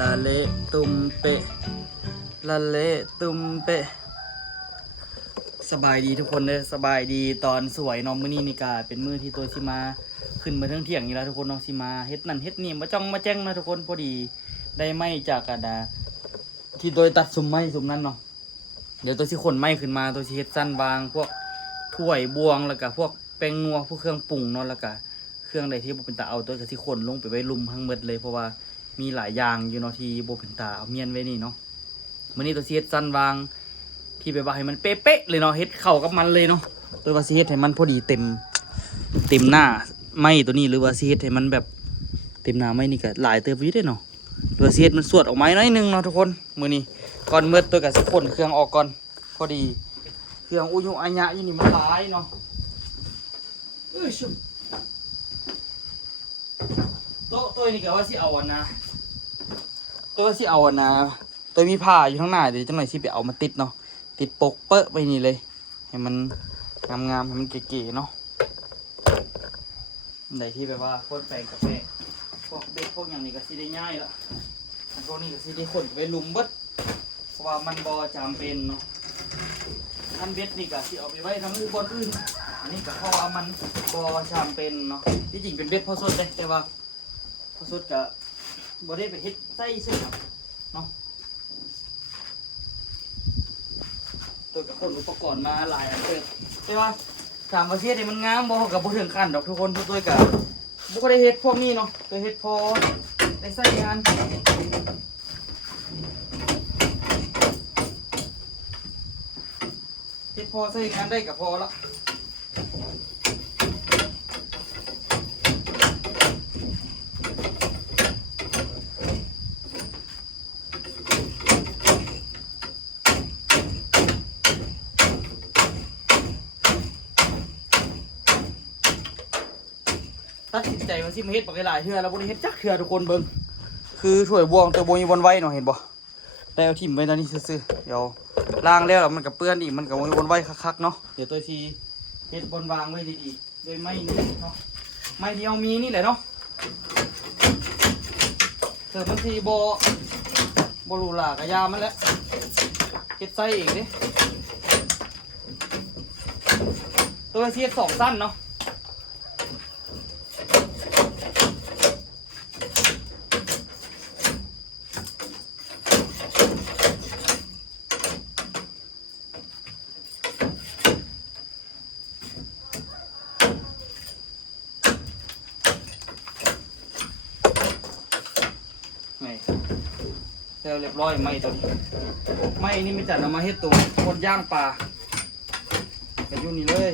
ละเละตุมเปะละเละตุมเปะสบายดีทุกคนเลยสบายดีตอนสวยน้องมื้อนี้นี่กาเป็นมื้อที่ตัวสิมาขึ้นมาเที่ยงนี่แล้วทุกคนน้องสิมาเฮ็ดนั่นเฮ็ดนี่มาจ้องมาแจ้งนะทุกคนพอดีได้ไม้จากกระดาที่ตัวตัดสุ่มไม้สุ่มนั้นเนาะเดี๋ยวตัวสิขนไม้ขึ้นมาตัวสิเฮ็ดสั้นวางพวกถ้วยบวงแล้วก็พวกแป้งนัวพวกเครื่องปรุงเนาะแล้วก็เครื่องใดที่บ่เป็นตาเอาตัวก็สิขนลงไปไว้ลุมทั้งหมดเลยเพราะว่ามีหลายอย่างอยู่เนาะที่บ่เป็นตาเอาเมียนไว้นี่เนาะมื้อนี้ตัวสิเฮ็ดสั้นวางที่ไปว่าให้มันเป๊ะๆเลยเนาะเฮ็ดเข้ากับมันเลยเนาะตัวว่าสิเฮ็ดให้มันพอดีเต็มหน้าไม้ตัวนี้หรือว่าสิเฮ็ดให้มันแบบเต็มหน้าไม้นี่ก็หลายเติบอยู่เด้เนาะหรือว่าสิเฮ็ดมันสวดออกมาหน่อยนึงเนาะทุกคนมื้อนี้ก่อนเมื่อตัวก็สิขนเครื่องออกก่อนพอดีเครื่องอุยุอัญญะอยู่นี่มันหลายเนาะตัวนี้ก็ว่าสิเอาอันนะตัวว่าสิเอาอันนะตัวมีผ้าอยู่ข้างหน้าเดี๋ยวจังหน่อยสิไปเอามาติดเนาะติดปกเปอะไปนี่เลยให้มันงามๆให้มันเก๋ๆเนาะไหนที่แบบว่าโคตรแปลงกาแฟพวกเบ็ดพวกอย่างนี้ก็สิได้ง่ายละพวกนี้ก็สิได้ขนไปลุมเบิดเพราะว่ามันบ่จำเป็นเนาะอันเบ็ดนี่ก็สิเอาไปไว้ทำบนอื่นอันนี้ก็เพราะว่ามันบ่จำเป็นเนาะที่จริงเป็นเบ็ดพอสดเลยแต่ว่าพอสดก็บ่ได้ไปเฮ็ดไส้ซึ่งเนาะตัวกับคนอุปกรณ์มาหลายอันเลยแต่ว่าถามว่าเฮ็ดให้มันงามบ่กับบ่ถึงขั้นดอกทุกคนตัวกับบ่ได้เฮ็ดพวกนี้เนาะตัวเฮ็ดพอได้ใช้งานเฮ็ดพอใช้งานได้ก็พอละตัดสินใจว่าสิมาเฮ็ดปากหลายเทื่อแล้วบ่ได้เฮ็ดจักเทื่อทุกคนเบิ่งคือถ้วยบวงตัวบ่มีบนไว้เนาะเห็นบ่ได้เอาทิ่มไว้ตอนนี้ซื่อๆเดี๋ยวล้างแล้วมันก็เปื้อนอีกมันก็บ่มีบนไว้คักๆเนาะเดี๋ยวตัวสิเฮ็ดบนวางไว้ดีๆโดยไม้นี่เนาะไม้ที่เอามีนี่แหละเนาะเถิดบางทีบ่รู้ล่ะก็ยามันแหละเฮ็ดไส้เองเด้ตัวสิเฮ็ด2สั้นเนาะแล้วเรียบร้อยไม้ตัวนี้ไม้นี่มีแต่เอามาเฮ็ดตัวคนย่างปลาแต่อยู่นี่เลย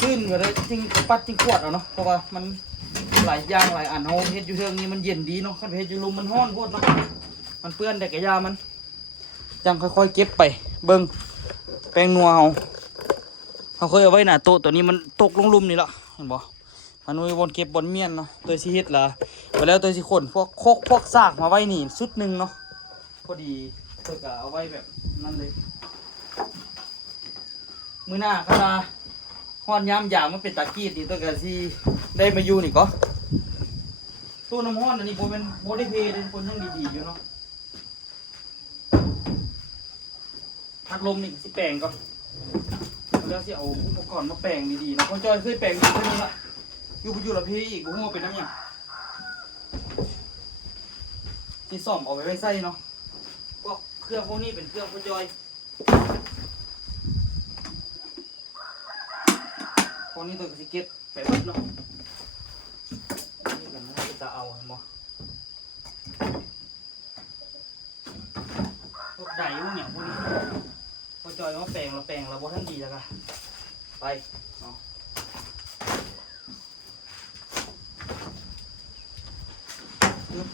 ขึ้นก็ได้จริงปัดจริงขวดเอาเนาะเพราะว่ามันหลายอย่างหลายอันเขาเฮ็ดอยู่เทิงนี้มันเย็นดีเนาะคันเฮ็ดอยู่ลุมมันร้อนโพดเนาะมันเปื้อนแต่กระยามันจังค่อยๆเก็บไปเบิ่งแป้งนัวเขาเคยเอาไว้หน้าโต๊ะตัวนี้มันตกลงลุมนี่ละเห็นบ่มันมีบนเก็บบนเมียนเนาะตัวสิเฮ็ดล่ะไปแล้วตัวสิขนพวกโคกพวกซากมาไว้นี่สุดหนึ่งเนาะพอดีตัวก็เอาไว้แบบนั่นเลยมื้อหน้าคณะฮ้อนยามยามมันเป็นตะกี้นี่ตัวก็สิได้มาอยู่นี่ก็ตู้น้ำฮ้อนอันนี้บ่เป็นบ่ได้เพลเป็นคนยังดีๆอยู่เนาะพัดลมนี่สิแปลงก่อนแล้วสิเอาอุปกรณ์มาแปลงดีๆนะพ่อจอยเคยแปลงอยู่เท่านี้ละอยู่ละพี่อีกบุ้งมาเป็นน้ำอย่างที่ซ่อมเอาไว้ใส่เนาะก็เครื่องพวกนี้เป็นเครื่องพ่อจอยพวกนี้ตัวสเก็ตไปหมดเนาะนี่กันนะจะเอาเห็นบ่พวกใดพวกอย่างพวกนี้พ่อจอยมาแปลงเราบ่ทันดีแล้วกันไปเนาะ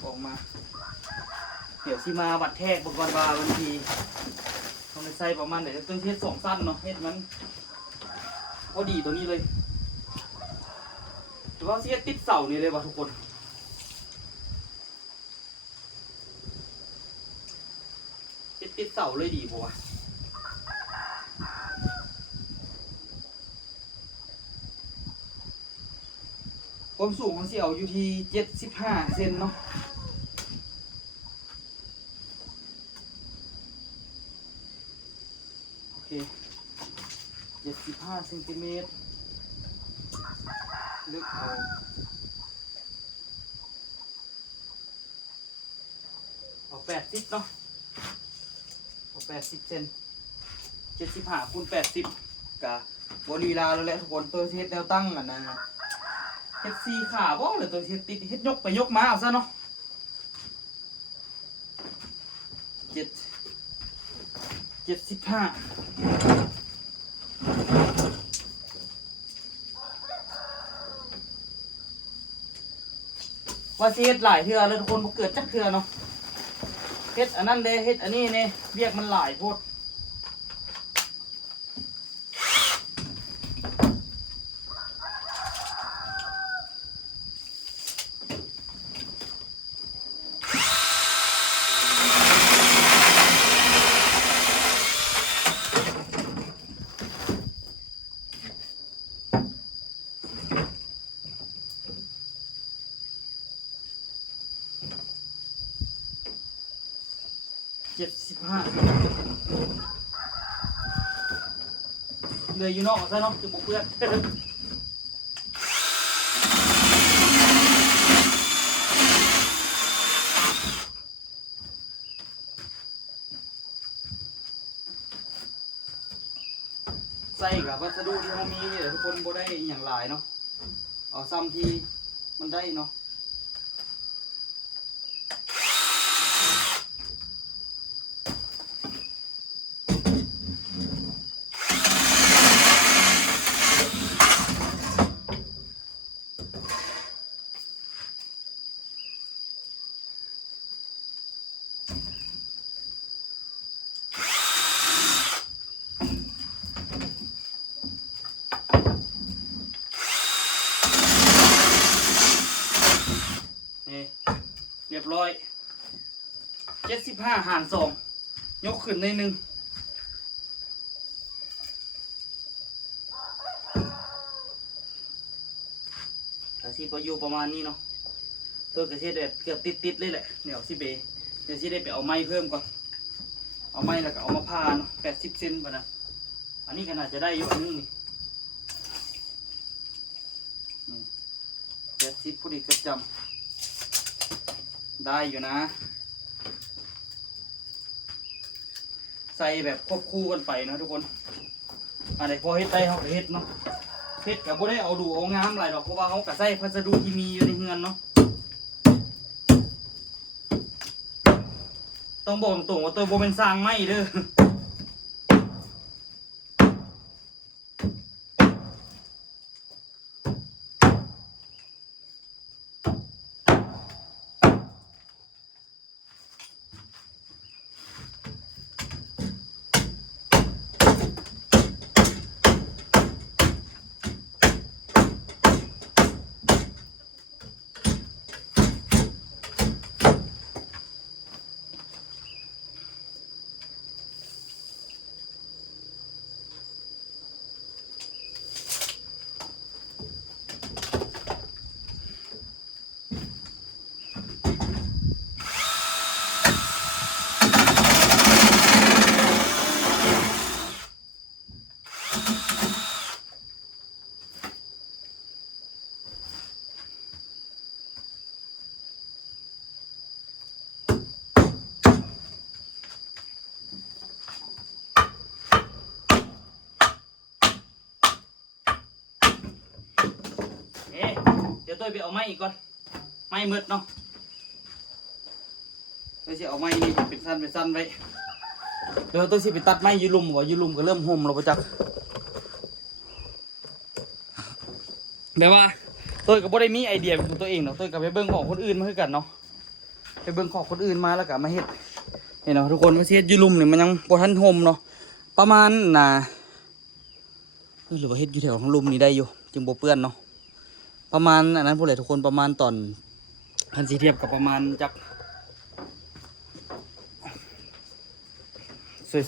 ออกมาเดี๋ยวสิมาบัดแทกบกรบาบางทีทำในไส้ประมาณเดี๋ยวจะต้องเทส2สั้นเนาะเฮ็ดมันพอดีตัวนี้เลยแต่ว่าเสียติดเสานี่เลยว่ะทุกคนติดเสาเลยดีป่ะความสูงของเสี่ยวอยู่ที่75 เซนเนาะ เค75 เซนติเมตรลึกเอา80เนาะเอา80 เซน75 คูณ 80กะบรีลาแล้วแหละทุกคนตัวเฮ็ดแนวตั้งอ่ะนะเฮ็ด4ขาบ่หรือตัวเฮ็ดติดเฮ็ดยกไปยกมาเอาซะเนาะ75ว่าสิเฮ็ดหลายเทื่อเลยทุกคนบ่เกิดจักเทื่อเนาะเฮ็ดอันนั้นเด้เฮ็ดอันนี้เน่เรียกมันหลายโพด75เหลืออยู่นอกซะเนาะจะบ่เปื้อนใส่กับวัสดุที่เรามีนี่แหละทุกคนบ่ได้อย่างหลายเนาะเอาซ้ำที่มันได้เนาะเรียบร้อย75 หาร 2ยกขึ้นในหนึ่งแต่สิอยู่ประมาณนี้เนาะตัวกระเทียมแบบเกือบติดเลยแหละเดี๋ยวสิเดี๋ยวสิได้ไปเอาไม้เพิ่มก่อนเอาไม้แล้วก็เอามาพาเนาะ80 เซนป่ะนะอันนี้ขนาดจะได้อยู่อันนึงนี่80พอดีกระจำได้อยู่นะใส่แบบควบคู่กันไปนะทุกคนอะไรพอเฮ็ดได้เขาก็เฮ็ดเนาะเฮ็ดกับบ่ได้เอาดูเอางามอะไรหรอกเพราะว่าเขาก็ใส่พัสดุที่มีอยู่ในเฮือนเนาะต้องบอกตรงว่าตัวโบเป็นสร้างไม้เด้อเดี๋ยวตัวไปเอาไม้อีกก่อนไม้มืดเนาะตัวสิเอาไม้นี่เป็นสั้นไว้เดี๋ยวตัวสิไปตัดไม้ยืลุมก่อนยืลุมก็เริ่มห่มเราประจักแบบว่าตัวก็บ่ได้มีไอเดียเป็นของตัวเองเนาะตัวก็ไปเบิ่งของคนอื่นมาคือกันเนาะไปเบิ่งของคนอื่นมาแล้วก็มาเฮ็ดเห็นเนาะทุกคนว่าเฮ็ดยืลุมนี่มันยังบ่ทันห่มเนาะประมาณน่ะหรือว่าเฮ็ดอยู่แถวของลุมนี่ได้อยู่จึงบ่เปื้อนเนาะประมาณอันนั้นพวกเลยทุกคนประมาณตอนคันสีเทียบกับประมาณจัก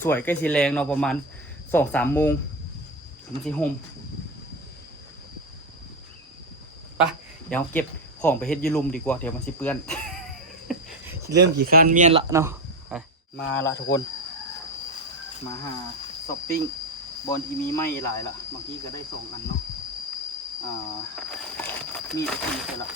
สวยๆใกล้สีแรงเนาะประมาณ 2-3 โมงมันสิห่มไปเดี๋ยวเก็บของไปเฮ็ดยืลุมดีกว่าเดี๋ยวมันสิเปื้อน เริ่มขี่ข้านเมียนละเนาะมาละทุกคนมาหา ช้อปปิ้งบอลที่มีไม้หลายละบางทีก็ได้2 อันเนาะมีดทีเสร็จละ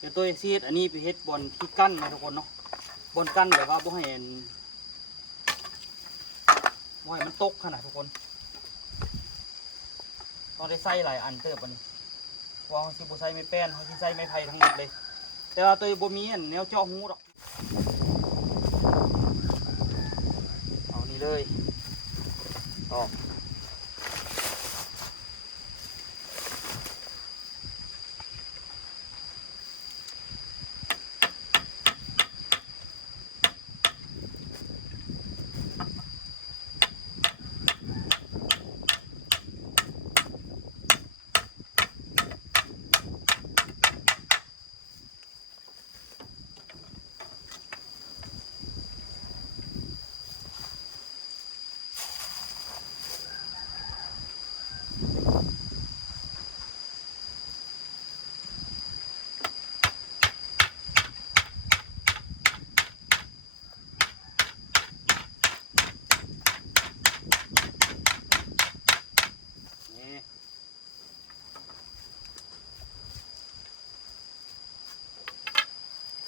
เดี๋ยวตัวซีดอันนี้ไปเฮ็ดบอลที่กั้นนะทุกคนเนาะบอลกั้นแบบว่าบ่ให้มันตกขนาดทุกคนต้องได้ใส่หลายอันเติบอันนี้วางซิบุใส่ไม่แป้นเขาที่ใส่ไม่ไผ่ทั้งหมดเลยแต่ว่าตัวบ่มีอันแนวเจาะหูหรอกเอานี่เลยออก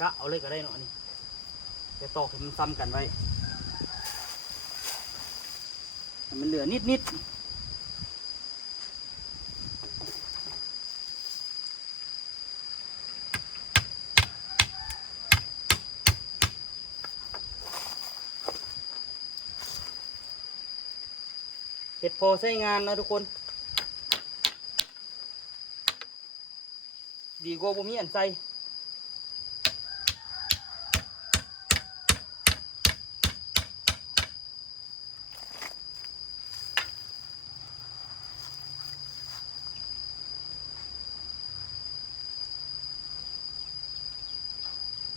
ก็เอาเลยก็ได้เนาะอันนี้จะตอกให้มันซ้ำกันไว้มันเหลือนิดเห็ดพอใช้งานนะทุกคนดีกว่าบ่มีอันใส่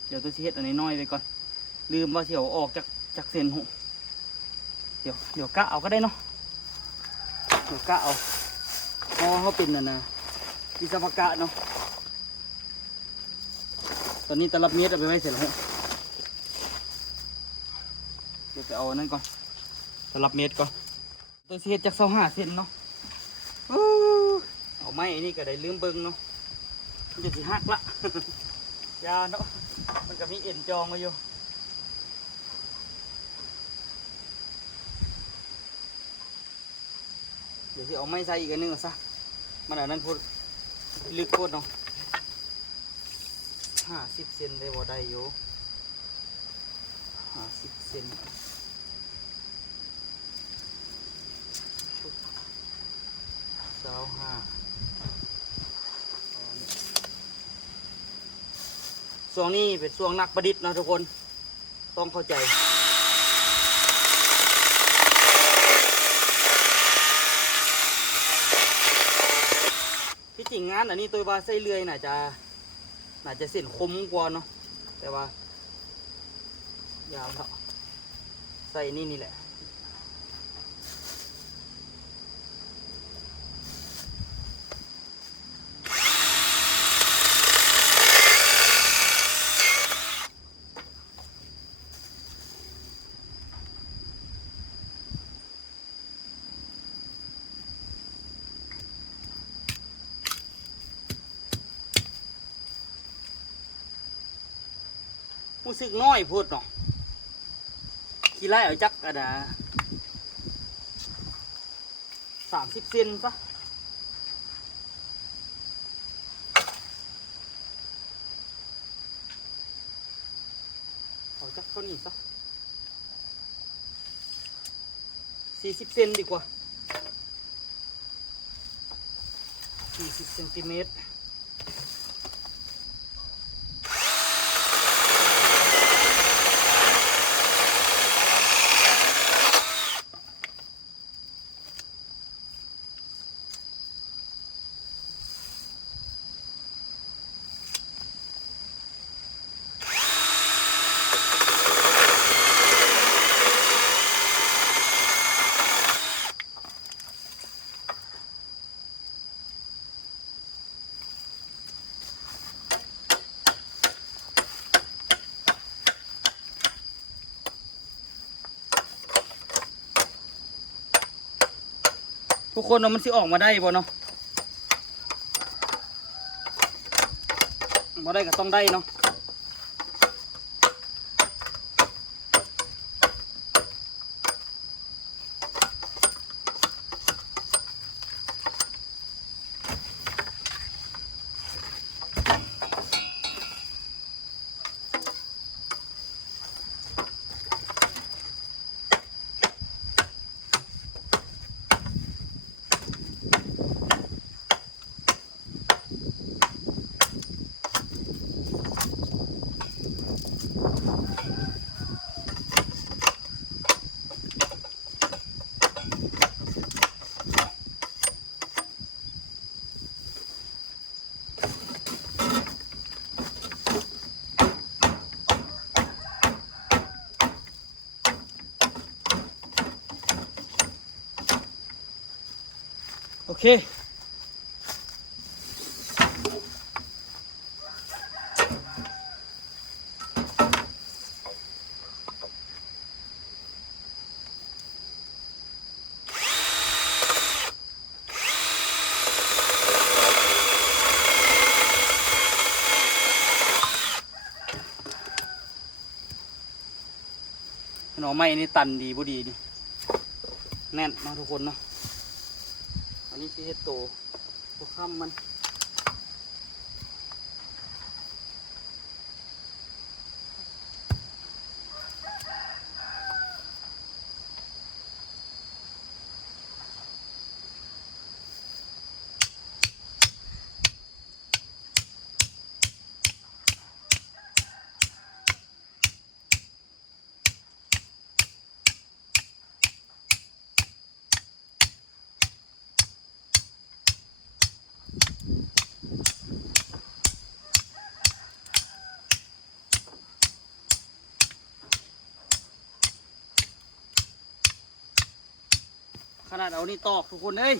เดี๋ยวตัวเฮ็ดอันนี้น้อยไปก่อนลืมว่าเสียวออกจากเส้นหูเดี๋ยวกะเอาก็ได้เนาะเดี๋ยวกะเอาพอเขาเป็นน่ะนะวิศวกะเนาะตอนนี้ตลับเมตรเอาไปไว้เสร็จแล้วเดี๋ยวไปเอานั่นก่อนตลับเมตรก่อนตัวเฮ็ดจาก25 เซนเนาะเอาไม้นี่ก็ได้ลืมเบิ้งเนาะมันจะสิหักละ ยาเนาะมันก็มีเอ็นจองมาอยู่เดี๋ยวสิเอาไม้ใส่อีกอันนึงซะมันอันนั้นพูดลึกโคตรเนาะ50 เซนได้บ่ได้อยู่50 เซนช่วงนี้เป็นช่วงนักประดิษฐ์นะทุกคนต้องเข้าใจที่จริงงานอันนี้ตัวว่าใส่เลื่อยน่าจะเส้นคมกว่าเนาะแต่ว่ายาวเนาะใส่นี่แหละรู้สึกน้อยพูดเนาะขี้ไล่เอาจักอะนะ30 เซนซะเอาจักเท่านี้ซะ 40 เซนดีกว่า40 เซนติเมตรทุกคนมันสิออกมาได้บ่เนาะบ่ได้ก็ต้องได้เนาะโอเคหน่อไม้นี่ตันดีบ่ดีนี่แน่นเนาะทุกคนเนาะอันนี้สิเฮ็ดโตบ่ค้ำมันขนาดเอานี่ตอกทุกคนเอ้ย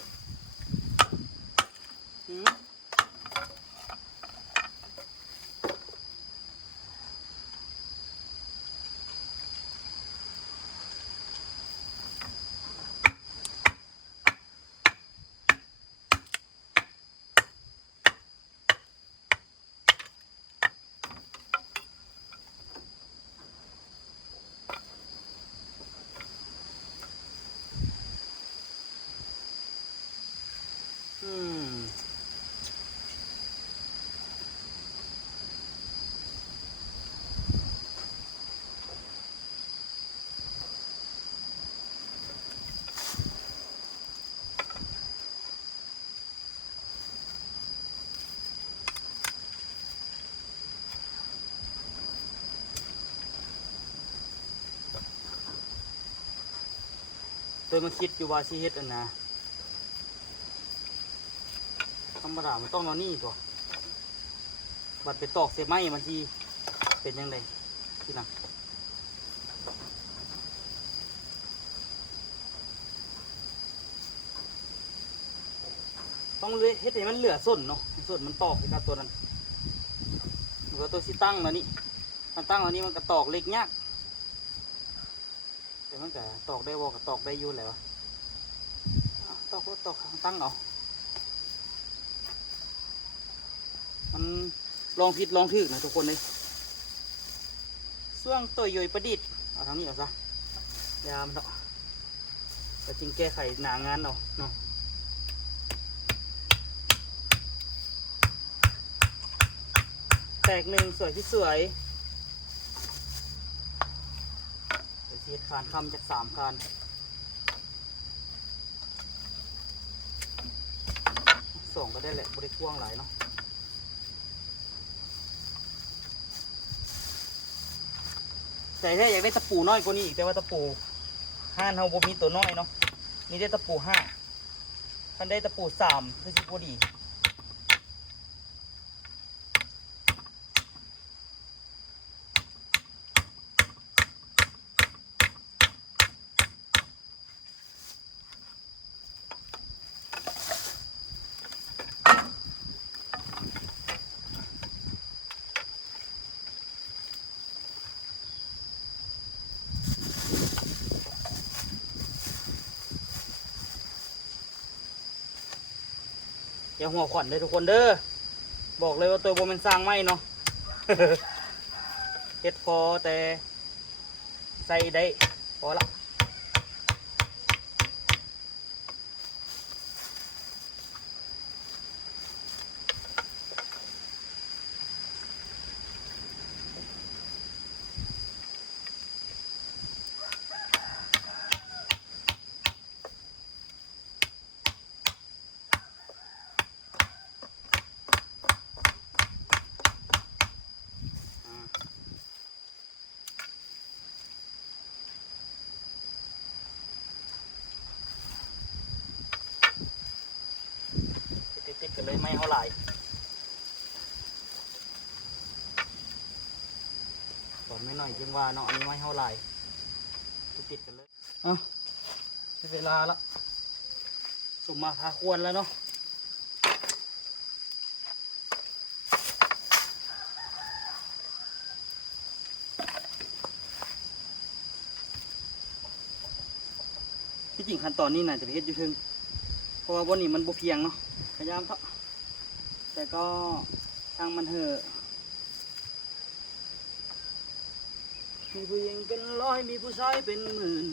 โดยมาคิดอยู่ว่าสิเฮ็ดอันนะธรรมดามันต้องนอนนี่ตัวบัดไปตอกเสียไม้มันทีเป็นยังไงที่นั่งต้องเฮ็ดให้มันเหลือส้นเนาะส้นมันตอกไปกับตัวนั้นหรือว่าตัวสิตั้งแล้วนี่มันตั้งแล้วนี่มันก็ตอกเล็กยากแต่มันก็ตอกได้บ่ก็ตอกได้อยู่แหละวะตอกตั้งเอามันลองผิดลองถูกนะทุกคนเลยช่วงตัวย่อยประดิษฐ์เอาทางนี้เอาซะยามเนาะแต่จริงแก้ไขหนางานเอาเนาะแตกหนึ่งสวยที่สวยเดี๋ยวเสียดคานคำจาก3 คาน 2ก็ได้แหละบริกว้างหลายเนาะแต่ถ้าอยากได้ตะปูน้อยกว่านี้อีกแต่ว่าตะปูห้านเฮาบ่มีตัวน้อยเนาะนี่ได้ตะปู5ท่านได้ตะปู3คือสิบ่ดีอย่าหัวขวัญเลยทุกคนเด้อบอกเลยว่าตัวโบมันสร้างไม่เนาะ เฮ็ดพอแต่ใส่ได้พอละติดกันเลยไม่เท่าไหร่บอกไม่หน่อยจึงว่าเนาะอันนี้ไม่เท่าไหร่ติดกันเลยอ่ะได้เวลาละสมมาพาควรแล้วเนาะที่จริงขั้นตอนนี้น่าจะไปเฮ็ดอยู่ถึงเพราะว่าวันนี้มันบ่เพียงเนาะพยายามเถอะแต่ก็ช่างมันเถอะมีผู้หญิงเป็นร้อยมีผู้ชายเป็นหมื่น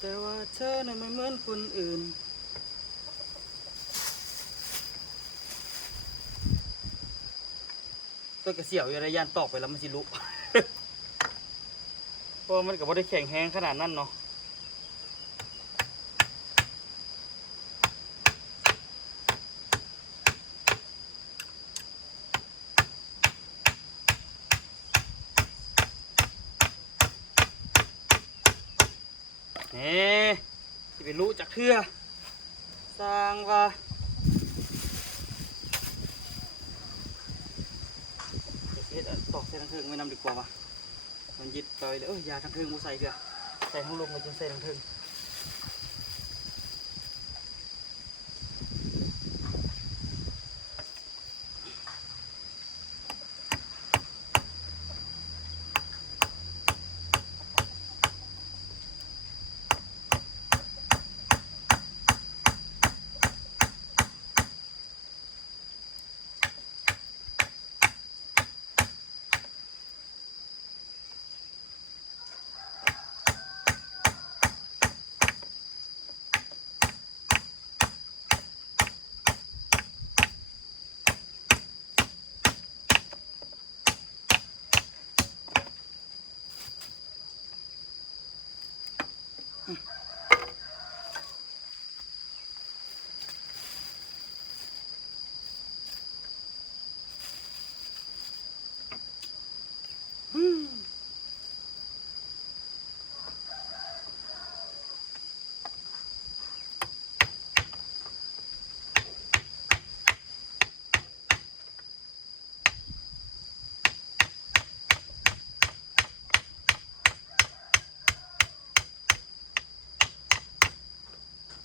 แต่ว่าเธอน่ะไม่เหมือนคนอื่นตัวกระเสี่ยวอยู่ระยานตอกไปแล้วมันสิลุ เพราะมันก็บ่ได้แข็งแรงขนาดนั้นเนาะนี่ที่ไปรู้จากเทือสร้างว่าเฮ็ดตอกใส่ทั้งเทิงไม่นำดีกว่าวะมันยึดไปเลยยาทั้งเทิงมูใส่เถื่อใส่ทั้งลมมันจึงใส่ทั้งเทิง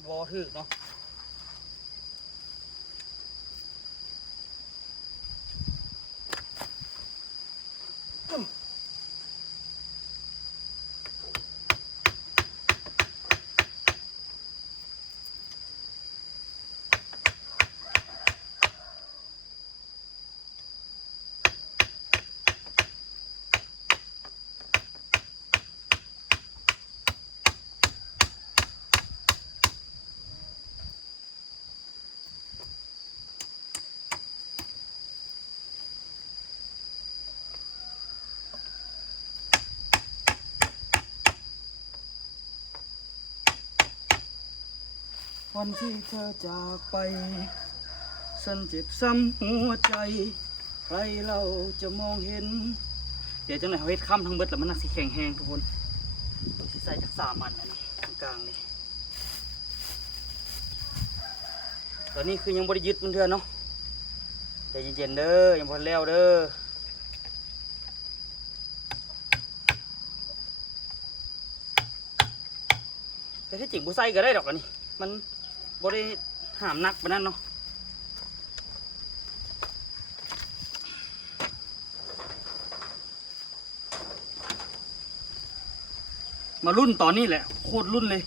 วอถึกเนาะวันที่เธอจากไป ฉันเจ็บซ้ำหัวใจใครเราจะมองเห็นเดี๋ยวจังไหนเขาเฮ็ดค่ำทั้งเบิดแล้วมันน่าสิแข็งแห้งทุกคนต้องใส่จาก3 อันอันนี้ตรงกลางนี่ตอนนี้คือยังบริยึดมันเถื่อนเนาะใจเย็นๆเด้อยังพอแล้วเด้อแต่ที่จริงบุใส่ก็ได้ดอกอันนี้มันบริหามนักไปนั่นเนาะมารุ่นตอนนี้แหละโคตรรุ่นเลย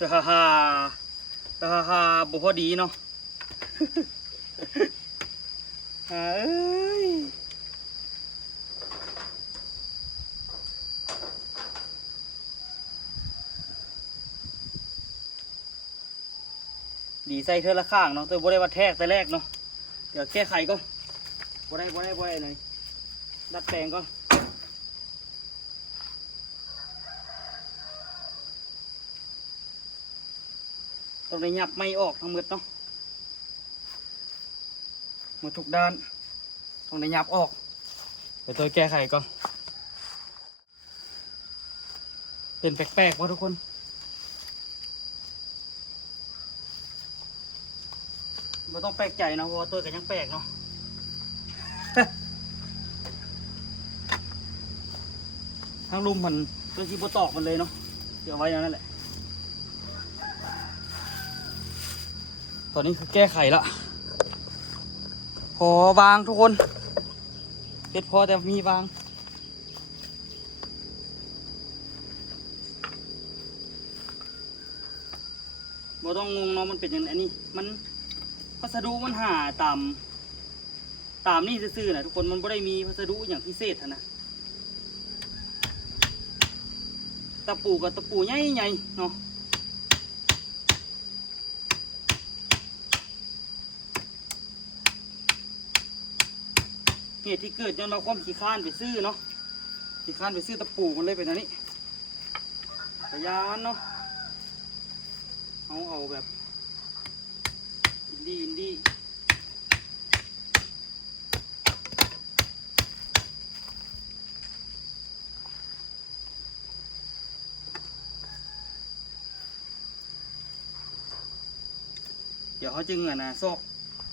ฮ่าฮ่าฮ่าฮ่าบุพอดีเนาะเอ้ยดีใส่เธอละข้างเนาะตัวบ่ได้ว่าแทกแต่แรกเนาะเดี๋ยวแก้ไขก่อนบ่ได้หน่อยดัดแปลงก่อนต้องได้ยับไม่ออกทั้งหมดเนาะหมดทุกด้านต้องได้ยับออกเดี๋ยวตัวแก้ไขก่อนเป็นแปลกๆวะทุกคนไม่ต้องแปลกใจนะเพราะว่าตัวก็ยังแปลกเนาะ ทั้งลุมมันตัวชีโบตอกมันเลยเนาะเดี๋ยวไว้อย่างนั้นแหละตอนนี้คือแก้ไขละพอวางทุกคนเฮ็ดพอแต่มีวางบ่ต้องงงเนาะมันเป็นอย่างนี้มันพัสดุมันหาตามนี่ซื่อๆนะทุกคนมันไม่ได้มีพัสดุอย่างพิเศษนะตะปูกับตะปูใหญ่ๆเนาะเหตุที่เกิดจากเราความขี้ข้านไปซื้อเนาะขี้ข้านไปซื้อตะปูมันเลยเป็นอันนี้พยานเนาะเอาแบบอินดี้เดี๋ยวเขาจึงซอก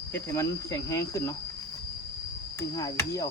เฮ็ดให้มันแข็งแห้งขึ้นเนาะจึงหาวิธีเอา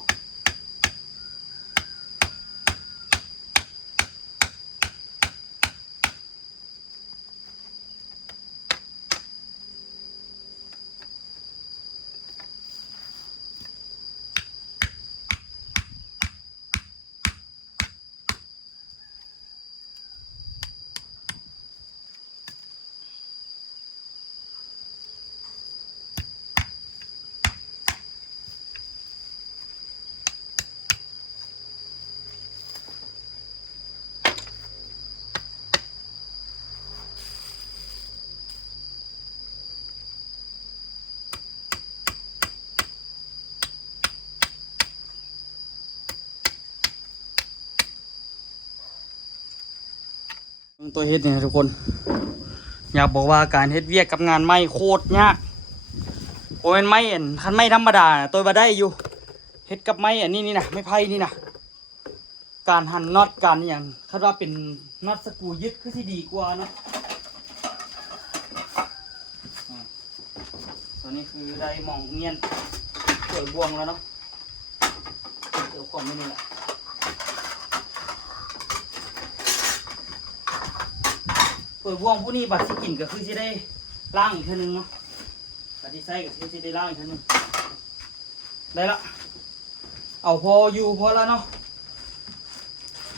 ตัวเฮ็ดเนี่ยทุกคนอยากบอกว่าการเฮ็ดเวียกกับงานไม้โคตรยากโอ้เป็นไม้คันไม้ธรรมดาตัวบ่ได้อยู่เฮ็ดกับไม้อันนี้นี่นะไม้ไผ่นี่นะการหั่นน็อตการอย่างคาดว่าเป็นน็อตสกรูยึดคือที่ดีกว่าเนาะตัวนี้คือได้หม่องเงียนเปิดบวงแล้วเนาะเปิดความไม่นี่แหละเปิดบ่วงผู้นี้บัดสิกินก็คือสิได้ล้างอีกทีนึงเนาะบัดที่ใส่ก็คือสิได้ล้างอีกทีนึงได้ละเอาพออยู่พอแล้วเนาะ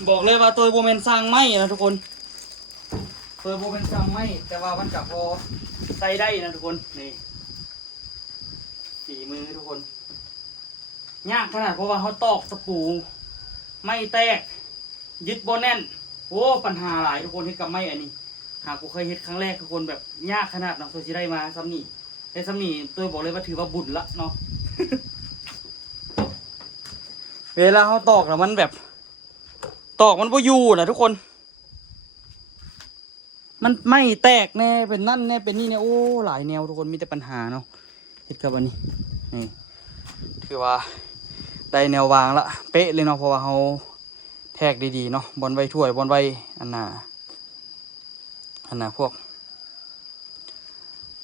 บอกเลยว่าตัวโบเมนสร้างไม้นะทุกคนตัวโบเมนสร้างไม้แต่ว่ามันกับพอใส่ได้นะทุกคนนี่ฝีมือทุกคนยากขนาดเพราะว่าเขาตอกตะปูไม่แตกยึดโบแน่นโอ้ปัญหาหลายทุกคนให้กับไม้อันนี้หากกูเคยเฮ็ดครั้งแรกทุกคนแบบยากขนาดเนาะตัวที่ได้มาซ้ำนี่แต่ซ้ำนี่ตัวบอกเลยว่าถือว่าบุญละเนาะ เวลาเขาตอกแล้วมันแบบ ตอกมันบ่อยู่นะทุกคนมันไม่แตกแน่เป็นนั่นแน่เป็นนี่เนี่ยโอ้หลายแนวทุกคนมีแต่ปัญหาเนาะเฮ็ดกับอันนี้นี่ถือว่าได้แนววางละเป๊ะเลยเนาะเพราะว่าเขาแทกดีๆเนาะบอลไว้ถ้วยบอลไว้อันน่ะพวก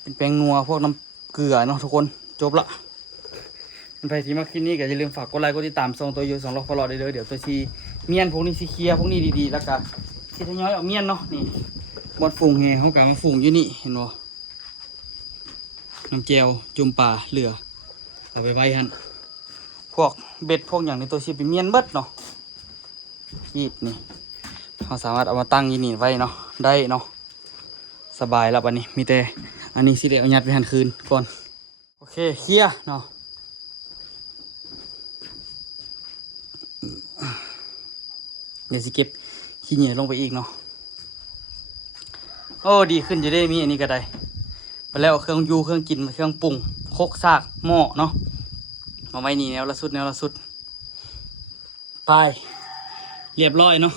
เป็นแป้งนัวพวกน้ำเกลือเนาะทุกคนจบละเป็นไปที่มาคลิปนี้ก็อย่าลืมฝากกดไลค์กดติดตามส่งตัวยู2 ล็อกพอลอได้เลยเดี๋ยวตัวซีเมียนพวกนี้ซีเคลียร์พวกนี้ดีๆแล้วก็ซีทยอยเอาเมียนเนาะนี่บอลฝูงแห่เขากะมาฝูงอยู่นี่เห็นบ่น้ำเจลจุ่มปลาเหลือเอาไปไว้ฮันพวกเบ็ดพวกอย่างในตัวซีเป็นเมียนเบิดเนาะยีดนี่เราสามารถเอามาตั้งยี่นี่ไว้เนาะได้เนาะสบายแล้ววันนี้มีแต่อันนี้สิเดี๋ยวเอายัดไปหันคืนก่อนโอเคเคลียร์เนาะเดี๋ยวสิเก็บขี้เหนียวลงไปอีกเนาะโอ้ดีขึ้นจะได้มีอันนี้ก็ได้ไปแล้วเครื่องยูเครื่องกินเครื่องปรุงโคกซากหม้อเนาะมาไว้นี่แนวละสุดไปเรียบร้อยเนาะ